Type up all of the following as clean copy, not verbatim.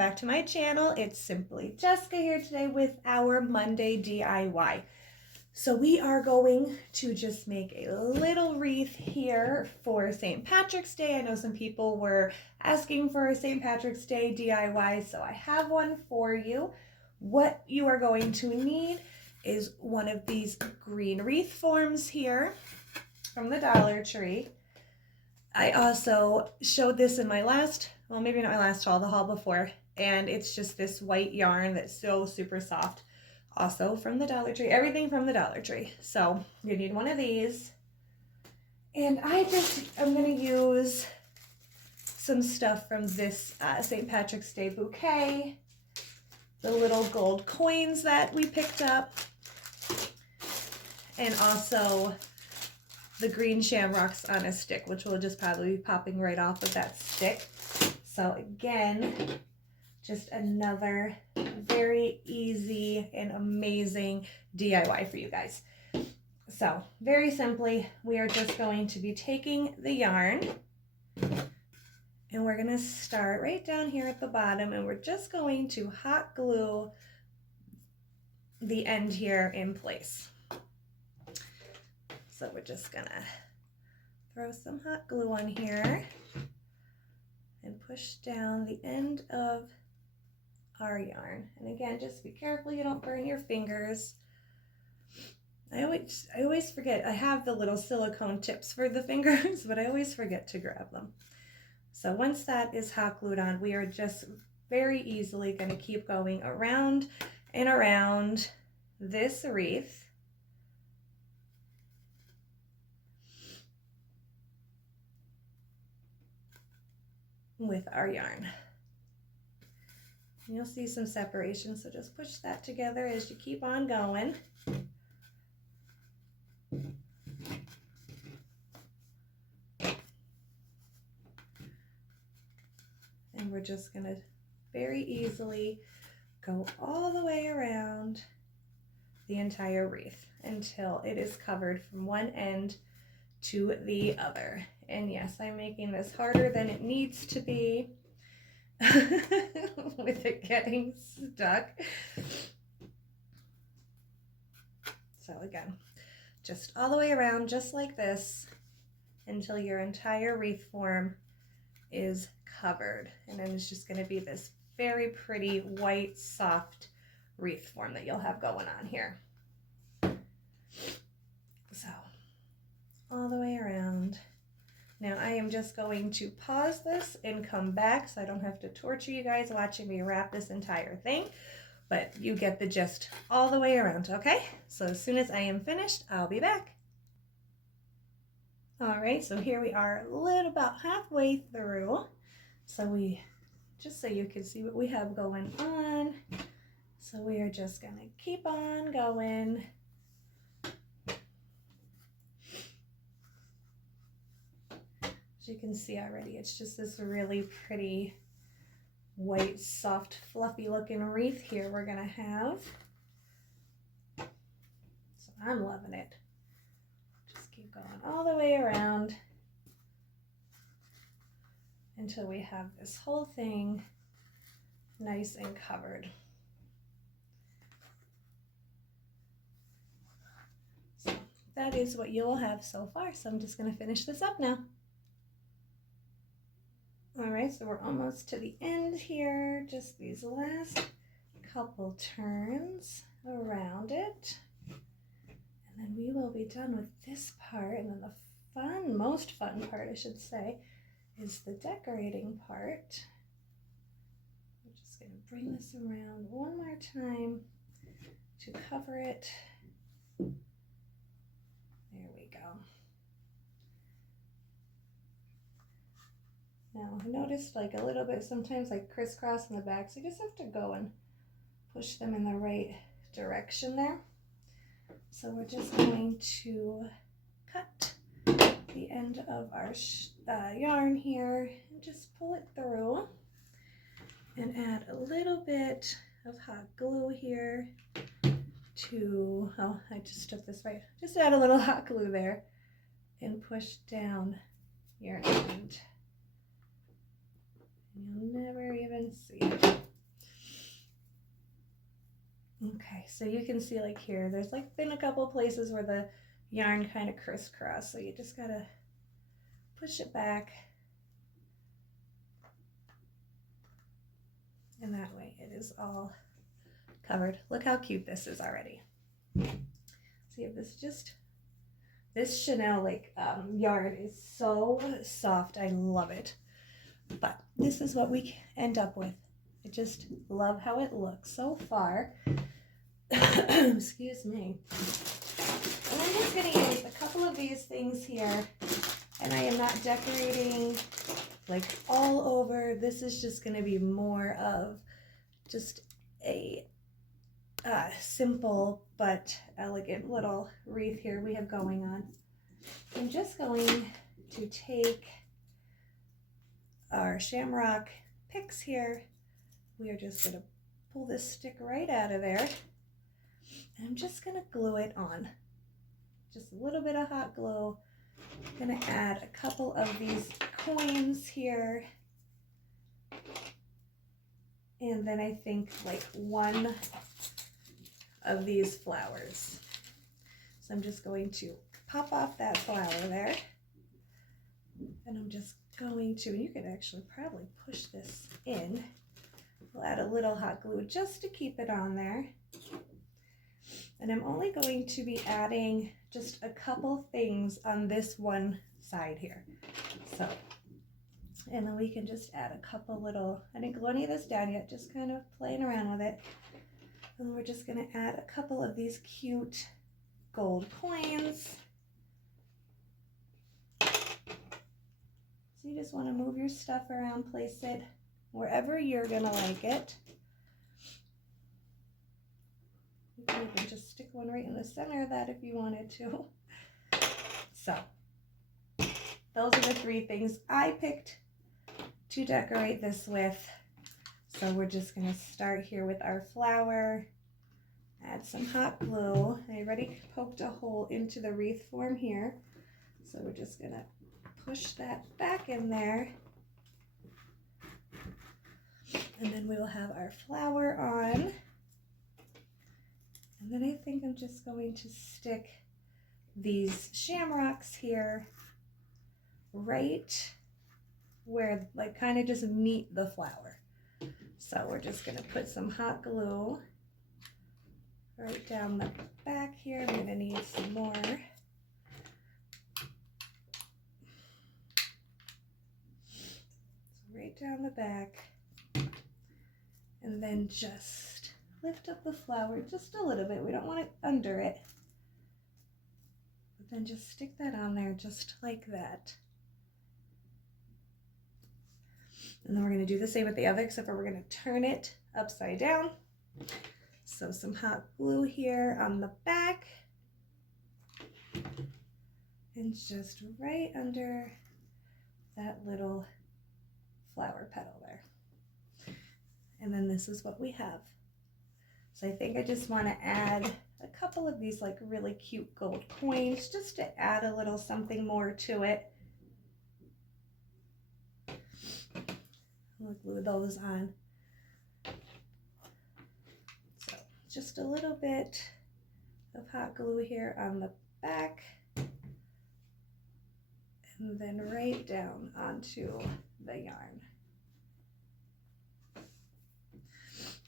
back to my channel. It's Simply Jessica here today with our Monday DIY. So we are going to just make a little wreath here for St. Patrick's Day. I know some people were asking for a St. Patrick's Day DIY, so I have one for you. What you are going to need is one of these green wreath forms here from the Dollar Tree. I also showed this in my last, well, maybe not my last haul, the haul before, and it's just this white yarn that's so super soft. Also from the Dollar Tree, everything from the Dollar Tree. So you need one of these. And I'm going to use some stuff from this St. Patrick's Day bouquet, the little gold coins that we picked up, and also the green shamrocks on a stick, which will just probably be popping right off of that stick. So again, just another very easy and amazing DIY for you guys. So very simply, we are just going to be taking the yarn and we're going to start right down here at the bottom, and we're just going to hot glue the end here in place. So we're just gonna throw some hot glue on here and push down the end of our yarn. And again, just be careful you don't burn your fingers. I always forget, I have the little silicone tips for the fingers, but I always forget to grab them. So once that is hot glued on, we are just very easily gonna keep going around and around this wreath. With our yarn. You'll see some separation, so just push that together as you keep on going. And we're just going to very easily go all the way around the entire wreath until it is covered from one end to the other. And yes, I'm making this harder than it needs to be with it getting stuck. So again, just all the way around just like this until your entire wreath form is covered. And then it's just going to be this very pretty white soft wreath form that you'll have going on here. So all the way around. Now I am just going to pause this and come back so I don't have to torture you guys watching me wrap this entire thing, but you get the gist all the way around, okay? So as soon as I am finished, I'll be back. All right, so here we are about halfway through. So just so you can see what we have going on. So we are just gonna keep on going. As you can see already, it's just this really pretty white, soft, fluffy looking wreath here we're gonna have. So I'm loving it. Just keep going all the way around until we have this whole thing nice and covered. So that is what you will have so far. So I'm just gonna finish this up now. All right, so we're almost to the end here. Just these last couple turns around it. And then we will be done with this part. And then the most fun part, I should say, is the decorating part. I'm just gonna bring this around one more time to cover it. There we go. Now I noticed like a little bit sometimes like crisscross in the back, so you just have to go and push them in the right direction there. So we're just going to cut the end of our yarn here and just pull it through and add a little bit of hot glue here to, oh, I just took this right, just add a little hot glue there and push down your end. You'll never even see it. Okay, so you can see like here, there's like been a couple places where the yarn kind of crisscross, so you just gotta push it back. And that way it is all covered. Look how cute this is already. See if this Chanel like yarn is so soft. I love it. But this is what we end up with. I just love how it looks so far. Excuse me. And I'm just going to use a couple of these things here. And I am not decorating like all over. This is just going to be more of just a simple but elegant little wreath here we have going on. I'm just going to take our shamrock picks here. We are just going to pull this stick right out of there. And I'm just going to glue it on. Just a little bit of hot glue. I'm going to add a couple of these coins here. And then I think like one of these flowers. So I'm just going to pop off that flower there. And I'm just going to, you could actually probably push this in. We'll add a little hot glue just to keep it on there. And I'm only going to be adding just a couple things on this one side here. So, and then we can just add a couple little, I didn't glue any of this down yet, just kind of playing around with it. And we're just going to add a couple of these cute gold coins. So you just want to move your stuff around, place it wherever you're going to like it. You can even just stick one right in the center of that if you wanted to. So those are the three things I picked to decorate this with. So we're just going to start here with our flower, add some hot glue. I already poked a hole into the wreath form here. So we're just going to push that back in there. And then we will have our flower on. And then I think I'm just going to stick these shamrocks here right where like kind of just meet the flower. So we're just going to put some hot glue right down the back here. I'm going to need some more. So right down the back. And then just lift up the flower just a little bit. We don't want it under it. But then just stick that on there just like that. And then we're going to do the same with the other, except for we're going to turn it upside down. So some hot glue here on the back. And just right under that little flower petal there. And then this is what we have. So I think I just want to add a couple of these like really cute gold coins just to add a little something more to it. We'll glue those on. So just a little bit of hot glue here on the back. And then right down onto the yarn.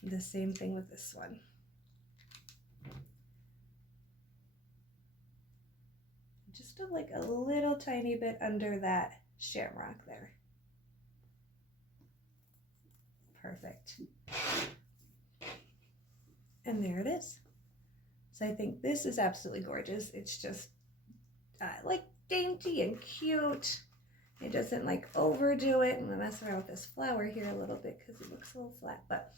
The same thing with this one. Just like a little tiny bit under that shamrock there. Perfect. And there it is. So I think this is absolutely gorgeous. It's just like dainty and cute. It doesn't like overdo it. I'm gonna mess around with this flower here a little bit because it looks a little flat, but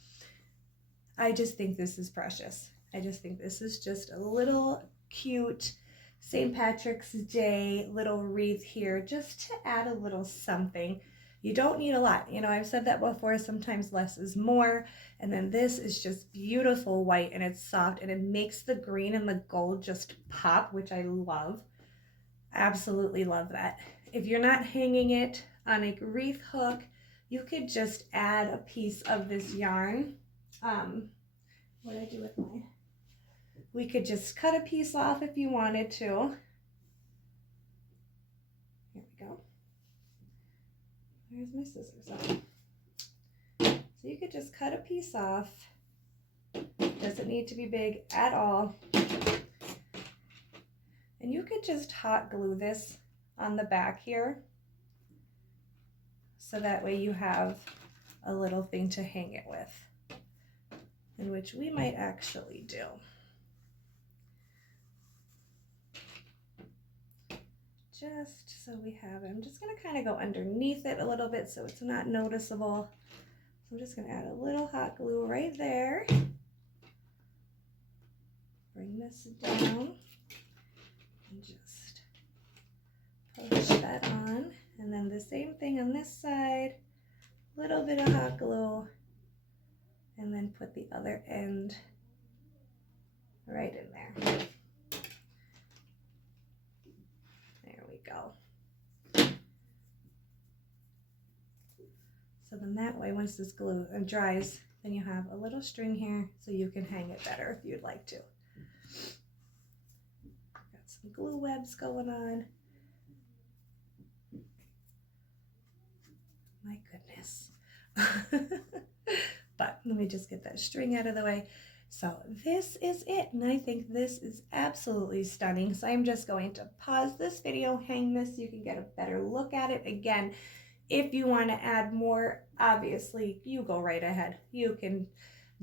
I just think this is precious. I just think this is just a little cute St. Patrick's Day little wreath here just to add a little something. You don't need a lot. You know, I've said that before, sometimes less is more. And then this is just beautiful white and it's soft and it makes the green and the gold just pop, which I love. Absolutely love that. If you're not hanging it on a wreath hook, you could just add a piece of this yarn what I do with mine. We could just cut a piece off if you wanted to. Here we go. Where's my scissors at? So you could just cut a piece off. Doesn't need to be big at all. And you could just hot glue this on the back here. So that way you have a little thing to hang it with. And which we might actually do. Just so we have it. I'm just going to kind of go underneath it a little bit so it's not noticeable. So I'm just going to add a little hot glue right there. Bring this down and just push that on. And then the same thing on this side, a little bit of hot glue, and then put the other end right in there. There we go. So then that way, once this glue dries, then you have a little string here so you can hang it better if you'd like to. Got some glue webs going on. My goodness. But let me just get that string out of the way. So this is it, and I think this is absolutely stunning. So I'm just going to pause this video, hang this, so you can get a better look at it. Again, if you want to add more, obviously you go right ahead. You can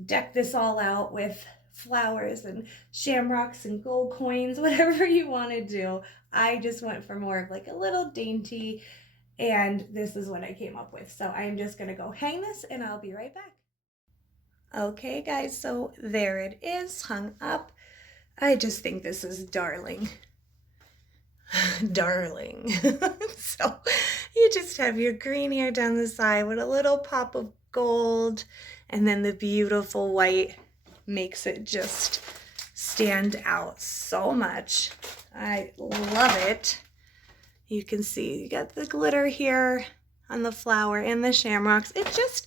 deck this all out with flowers and shamrocks and gold coins, whatever you want to do. I just went for more of like a little dainty, and this is what I came up with. So I'm just going to go hang this and I'll be right back. Okay guys, so there it is, hung up. I just think this is darling. Darling. So you just have your green here down the side with a little pop of gold, and then the beautiful white makes it just stand out so much. I love it. You can see you got the glitter here on the flower and the shamrocks. It just,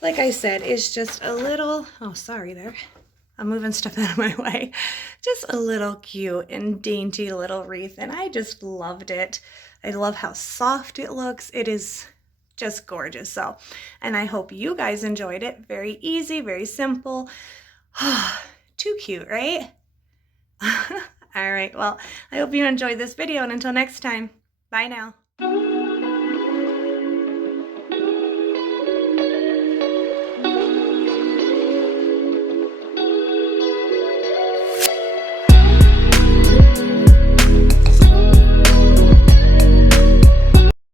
like I said, it's just a little, oh sorry there, I'm moving stuff out of my way. Just a little cute and dainty little wreath, and I just loved it. I love how soft it looks. It is just gorgeous. So, and I hope you guys enjoyed it. Very easy, very simple. Too cute, right? All right, well, I hope you enjoyed this video, and until next time, bye now.